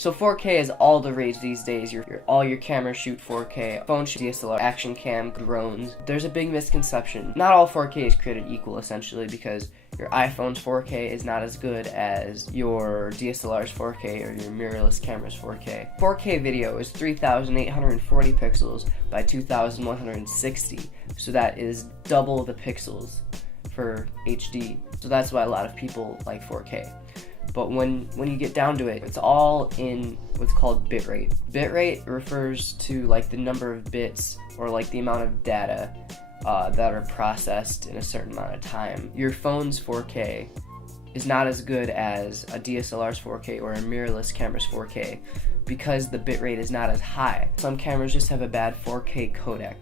So 4K is all the rage these days. All your cameras shoot 4K. Phone shoot DSLR, action cam, drones. There's a big misconception. Not all 4K is created equal, essentially, because your iPhone's 4K is not as good as your DSLR's 4K or your mirrorless camera's 4K. 4K video is 3,840 pixels by 2,160, so that is double the pixels for HD. So that's why a lot of people like 4K. But when you get down to it, it's all in what's called bitrate. Bitrate refers to like the number of bits or like the amount of data that are processed in a certain amount of time. Your phone's 4K is not as good as a DSLR's 4K or a mirrorless camera's 4K because the bitrate is not as high. Some cameras just have a bad 4K codec,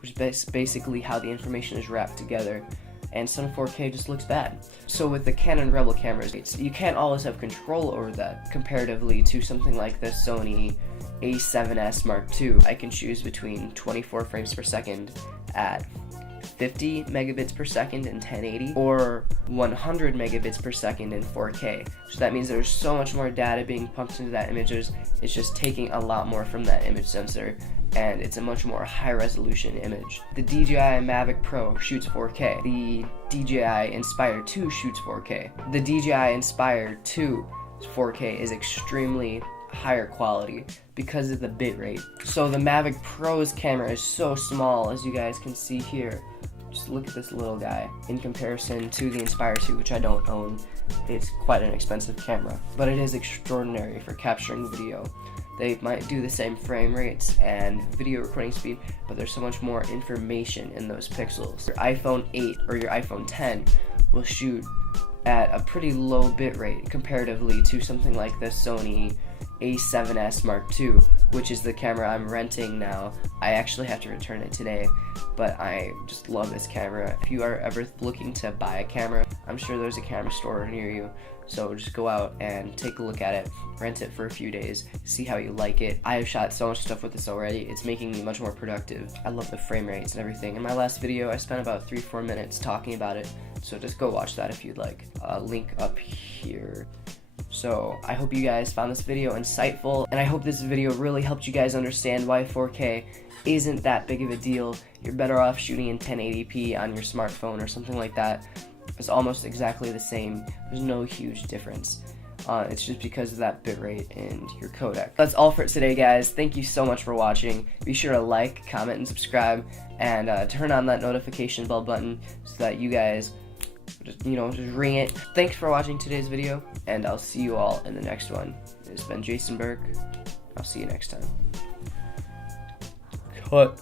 which is basically how the information is wrapped together, and some 4K just looks bad. So with the Canon Rebel cameras, you can't always have control over that comparatively to something like the Sony A7S Mark II. I can choose between 24 frames per second at 50 megabits per second in 1080 or 100 megabits per second in 4K. So that means there's so much more data being pumped into that image. It's just taking a lot more from that image sensor, and it's a much more high resolution image. The DJI Mavic Pro shoots 4K. The DJI Inspire 2 shoots 4K. The DJI Inspire 2 4K is extremely higher quality because of the bitrate. So the Mavic Pro's camera is so small, as you guys can see here. Just look at this little guy in comparison to the Inspire 2, which I don't own. It's quite an expensive camera, but it is extraordinary for capturing video. They might do the same frame rates and video recording speed, but there's so much more information in those pixels. Your iPhone 8 or your iPhone 10 will shoot at a pretty low bit rate comparatively to something like the Sony A7S Mark II, which is the camera I'm renting now. I actually have to return it today, but I just love this camera. If you are ever looking to buy a camera, I'm sure there's a camera store near you. So just go out and take a look at it, rent it for a few days, see how you like it. I have shot so much stuff with this already. It's making me much more productive. I love the frame rates and everything. In my last video, I spent about 3-4 minutes talking about it. So just go watch that if you'd like. Link up here. So I hope you guys found this video insightful, and I hope this video really helped you guys understand why 4K isn't that big of a deal. You're better off shooting in 1080p on your smartphone or something like that. It's almost exactly the same. There's no huge difference. It's just because of that bitrate and your codec. That's all for today, guys. Thank you so much for watching. Be sure to like, comment, and subscribe, and turn on that notification bell button so that you guys just ring it. Thanks for watching today's video, and I'll see you all in the next one. It's been Jason Burke. I'll see you next time. Cut.